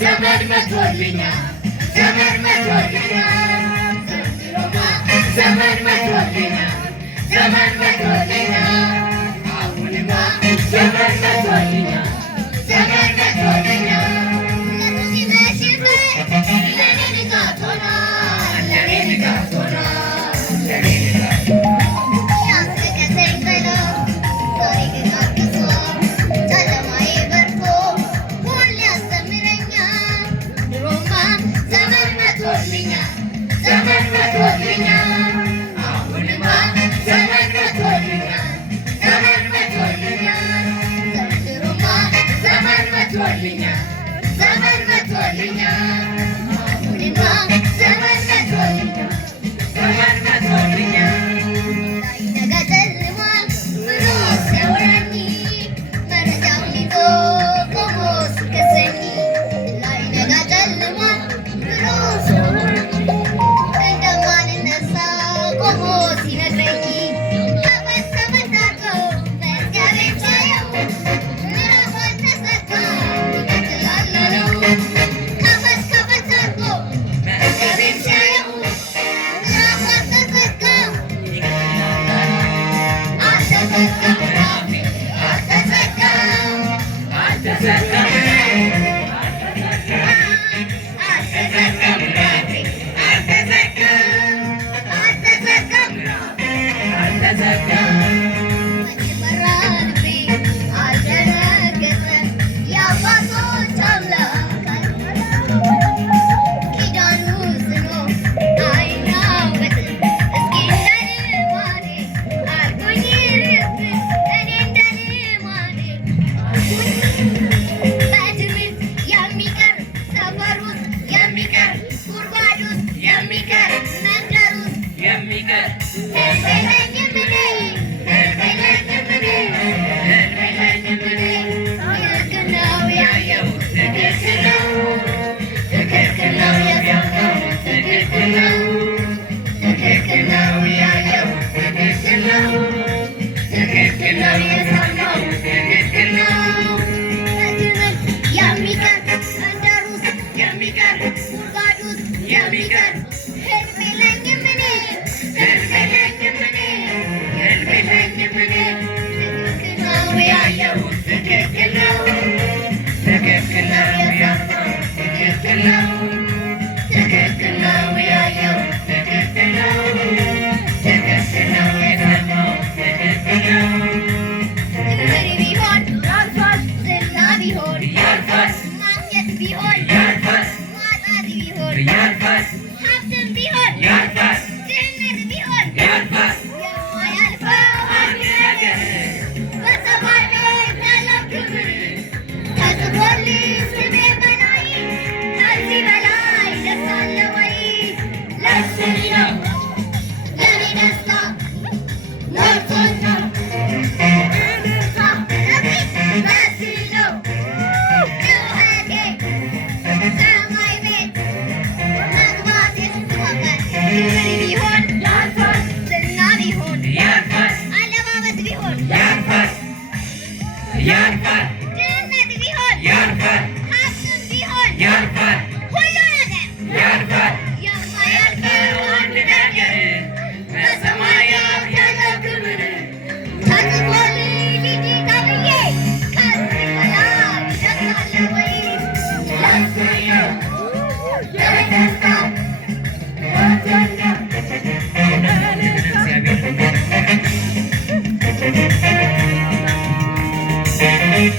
ዘመን መቶልኛል ዘመን መቶልኛል ዘመን መቶልኛል ዘመን መቶልኛል አሁንማ ዘመን መቶልኛል ዘመን መቶልኛል ለኔ ንጋት ሆኗል ለኔ ንጋት ሆኗል ለኔ ንጋት ያስለቀሰኝ በለው ታሪክ ታድሶ ጨለማዬ በርቶ ሁሌ ያስተምረኛል ድሮማ ዘመን መቶልኛል ዘመን መቶልኛል አሁንማ ዘመን መቶልኛል ዘመን መቶልኛል ዘንድሮማ ዘመን መቶልኛል ዘመን መቶልኛል አሁንማ ዘመን መቶልኛል ዘመን መቶልኛል ላይነጋ ጨልሟል ብሎ ሲያወራኝ መረጃውን ይዞ ቆሞ ሲከሰኝ ላይነጋ ጨልሟል ብሎ ሲያወራኝ እንደማልነሳ ቆሞ ሲነግረኝ ከፈት ከፈት አድርገው መዝገቤን ሳየው ምዕራፍ አልተዘጋ ይቀጥላል አለው ከፈት ከፈት አድርገው መዝገቤን ሳየው ምዕራፍ አልተዘጋም አልተዘጋም ምዕራፌ አልተዘጋም አልተዘጋም አልተዘጋም ምዕራፌ አልተዘጋም አልተዘጋም ምዕራፌ አልተዘጋም መጀመሪያ ልቤ አልደነገጠም የአባቶች አምላክ ኪዳኑ ጽኑ አይናወጥም እስኪ እንደ ልማዴ አልኩኝ ርፍ እኔ እንደ ልማዴ አልኩኝ በትምህርት የሚቀር ሰፈር ውስጥ የሚቀር ጉድጓድ ውስጥ የሚቀር መንደር ውስጥ የሚቀር ህልም የለኝም እኔ ህልም የለኝም እኔ ህልም የለኝም እኔ ትክክል ነው ያየሁት ትክክል ነው ትክክል ነው የሰማሁት ትክክል ነው ትክክል ነው ያየሁት ትክክል ነው ትክክል ነው የሰማሁት ትክክል ነው በትምህርት የሚቀር መንደር ውስጥ የሚቀር ጉድጓድ ውስጥ የሚቀር ህልም የለኝም እኔ ህልም የለኝም እኔ ህልም የለኝም እኔ ትክክል ነው ያየሁት ትክክል ነው ትክክል ነው የሰማሁት ትክክል ነው ትክክል ነው ያየሁት ትክክል ነው ትክክል ነው የሰማሁት ትክክል ነው ክብር ቢሆን ያልፋል ዝና ቢሆን ያልፋል ማግኘት ቢሆን ያልፋል ማጣት ቢሆን ያልፋል ሀብትም ቢሆን ያልፋል ድህነት ቢሆን ያልፋል የማያልፈው አንድ ነገር በሰማይ ቤት ያለው ክብር ተጽፎልኝ ስሜ በላይ ከዚህ በላይ ደስ አለ ወይ ለእሱ ነው ለእኔ ደስታ ሞልቶኛል እልልታ ለዚህ ነው ጩኸቴ ሰማይ ቤት መግባቴ ስትወቀት ክብር ቢሆን ያልፋል ዝና ቢሆን ያልፋል አለባበስ ቢሆን ያልፋል ያልፋል